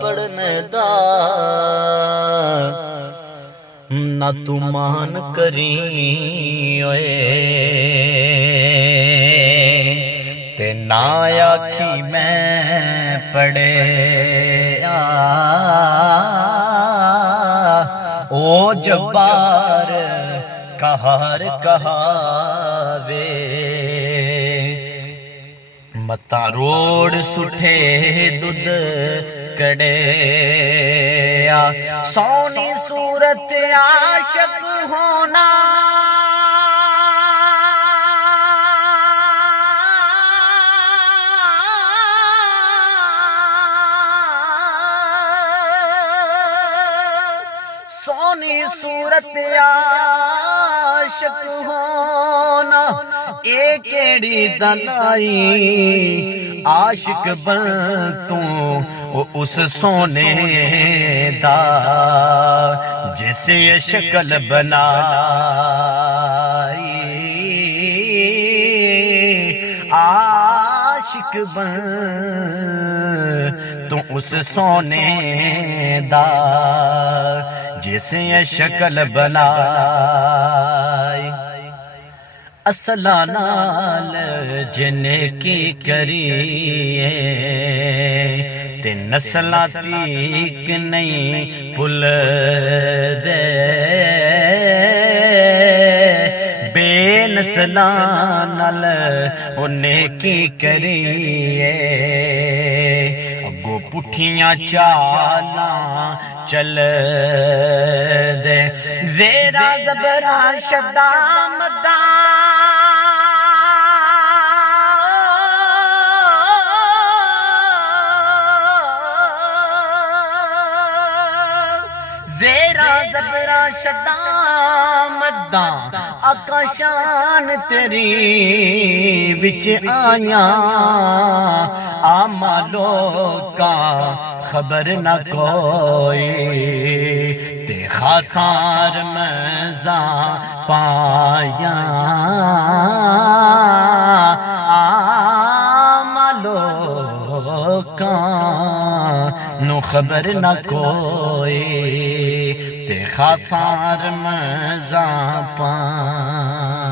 پڑھنے دا نہ تو مان کری تے نہ آکھی میں پڑھے او جبار قہر کہاوے متا روڑ سٹھے دودھ کڑے سونی صورت عاشق ہونا سونی صورت عاشق ہونا ایک کیڑی دنائی عاشق بن تو اس سونے دا جسے شکل بنائی عاشق بن تو اس سونے دا جسے شکل بنائی اصلا نال جن کی کریے تے نسلاں تیک نہیں پل دے بے نسلاں نال انہیں کی کریے اگو پٹھیاں چالاں چل دے زیرا زبرا شدام زیرا زبرا شدامداں آقا شان تیری وچ آیاں آما لوکاں خبر نہ کوئی تے خاصار مزاں پایاں آما لوکاں نو خبر نہ کوئی تے خاصار مزاں پایاں